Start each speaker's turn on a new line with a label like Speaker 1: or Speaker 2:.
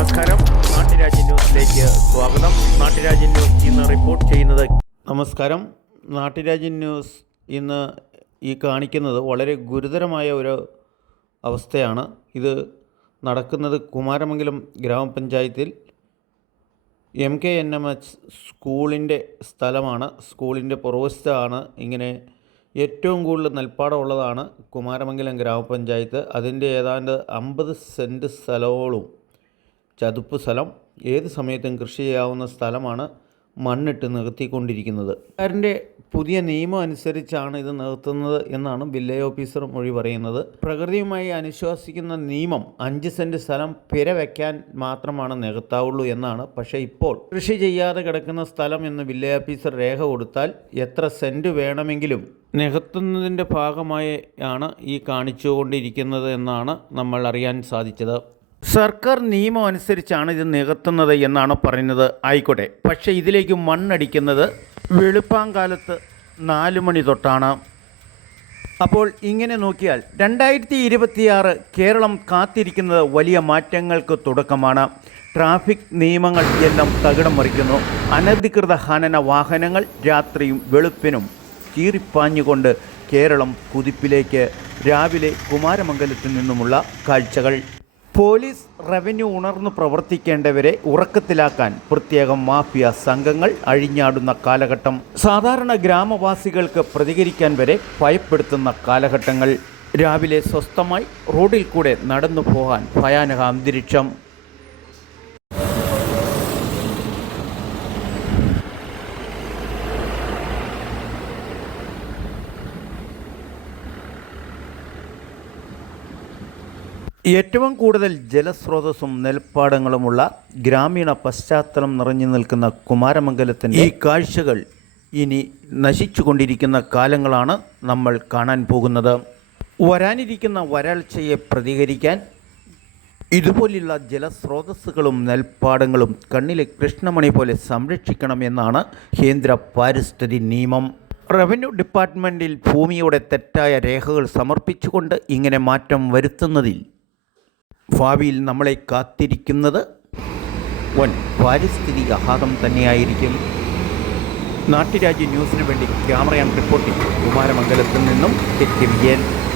Speaker 1: നമസ്കാരം. നാട്ടുരാജ്യ ന്യൂസിലേക്ക് സ്വാഗതം. നാട്ടുരാജ്യ ന്യൂസ് ഇന്ന് റിപ്പോർട്ട് ചെയ്യുന്നത് നമസ്കാരം. നാട്ടുരാജ്യ ന്യൂസ് ഇന്ന് ഈ കാണിക്കുന്നത് വളരെ ഗുരുതരമായ ഒരു അവസ്ഥയാണ്. ഇത് നടക്കുന്നത് കുമാരമംഗലം ഗ്രാമപഞ്ചായത്തിൽ M K N M H സ്കൂളിന്റെ സ്ഥലമാണ്. സ്കൂളിന്റെ പുറവശത്താണ് ഇങ്ങനെ ഏറ്റവും കൂടുതൽ നെൽപ്പാടമുള്ളതാണ് കുമാരമംഗലം ഗ്രാമപഞ്ചായത്ത്. അതിന്റെ ഏതാണ്ട് അമ്പത് സെന്റ് സ്ഥലങ്ങളും ചതുപ്പ് സ്ഥലം. ഏത് സമയത്തും കൃഷി ചെയ്യാവുന്ന സ്ഥലമാണ് മണ്ണിട്ട് നികത്തിക്കൊണ്ടിരിക്കുന്നത്. സർക്കാരിന്റെ പുതിയ നിയമം അനുസരിച്ചാണ് ഇത് നികത്തുന്നത് എന്നാണ് വില്ലേജ് ഓഫീസർ മൊഴി പറയുന്നത്. പ്രകൃതിയുമായി അനുശ്വാസിക്കുന്ന നിയമം അഞ്ച് സെന്റ് സ്ഥലം പിര വയ്ക്കാൻ മാത്രമാണ് നികത്താവുള്ളൂ എന്നാണ്. പക്ഷേ ഇപ്പോൾ കൃഷി ചെയ്യാതെ കിടക്കുന്ന സ്ഥലം എന്ന് വില്ലേജ് ഓഫീസർ രേഖ കൊടുത്താൽ എത്ര സെന്റ് വേണമെങ്കിലും നികത്തുന്നതിന്റെ ഭാഗമായി ആണ് ഈ കാണിച്ചുകൊണ്ടിരിക്കുന്നത് എന്നാണ് നമ്മൾ അറിയാൻ സാധിച്ചത്. സർക്കാർ നിയമം അനുസരിച്ചാണ് ഇത് നികത്തുന്നത് എന്നാണ് പറയുന്നത്. ആയിക്കോട്ടെ. പക്ഷേ ഇതിലേക്ക് മണ്ണടിക്കുന്നത് വെളുപ്പാങ്കാലത്ത് നാല് മണി തൊട്ടാണ്. അപ്പോൾ ഇങ്ങനെ നോക്കിയാൽ രണ്ടായിരത്തി ഇരുപത്തിയാറ് കേരളം കാത്തിരിക്കുന്നത് വലിയ മാറ്റങ്ങൾക്ക് തുടക്കമാണ്. ട്രാഫിക് നിയമങ്ങൾ എല്ലാം തകിടം മറിക്കുന്നു. അനധികൃത ഹനന വാഹനങ്ങൾ രാത്രിയും വെളുപ്പിനും ചീറിപ്പാഞ്ഞുകൊണ്ട് കേരളം കുതിപ്പിലേക്ക്. രാവിലെ കുമാരമംഗലത്തിൽ നിന്നുമുള്ള കാഴ്ചകൾ. പോലീസ് റവന്യൂ ഉണർന്നു പ്രവർത്തിക്കേണ്ടവരെ ഉറക്കത്തിലാക്കാൻ പ്രത്യേകം മാഫിയ സംഘങ്ങൾ അഴിഞ്ഞാടുന്ന കാലഘട്ടം. സാധാരണ ഗ്രാമവാസികൾക്ക് പ്രതികരിക്കാൻ വരെ ഭയപ്പെടുത്തുന്ന കാലഘട്ടങ്ങൾ. രാവിലെ സ്വസ്ഥമായി റോഡിൽ കൂടെ നടന്നു പോകാൻ ഭയാനക അന്തരീക്ഷം. ഏറ്റവും കൂടുതൽ ജലസ്രോതസ്സും നെൽപ്പാടങ്ങളുമുള്ള ഗ്രാമീണ പശ്ചാത്തലം നിറഞ്ഞു നിൽക്കുന്ന കുമാരമംഗലത്തിന്റെ ഈ കാഴ്ചകൾ ഇനി നശിച്ചുകൊണ്ടിരിക്കുന്ന കാലങ്ങളാണ് നമ്മൾ കാണാൻ പോകുന്നത്. വരാനിരിക്കുന്ന വരൾച്ചയെ പ്രതികരിക്കാൻ ഇതുപോലുള്ള ജലസ്രോതസ്സുകളും നെൽപ്പാടങ്ങളും കണ്ണിലെ കൃഷ്ണമണി പോലെ സംരക്ഷിക്കണമെന്നാണ് കേന്ദ്ര പാരിസ്ഥിതി നിയമം. റവന്യൂ ഡിപ്പാർട്ട്മെന്റിൽ ഭൂമിയുടെ തെറ്റായ രേഖകൾ സമർപ്പിച്ചുകൊണ്ട് ഇങ്ങനെ മാറ്റം വരുത്തുന്നതിൽ ഭാവിയിൽ നമ്മളെ കാത്തിരിക്കുന്നത് വൻ പാരിസ്ഥിതിക ആഘാതം തന്നെയായിരിക്കും. നാട്ടുരാജ്യ ന്യൂസിനു വേണ്ടി ക്യാമറയാൻ റിപ്പോർട്ടിംഗ് കുമാരമംഗലത്തിൽ നിന്നും കെ വിജയൻ.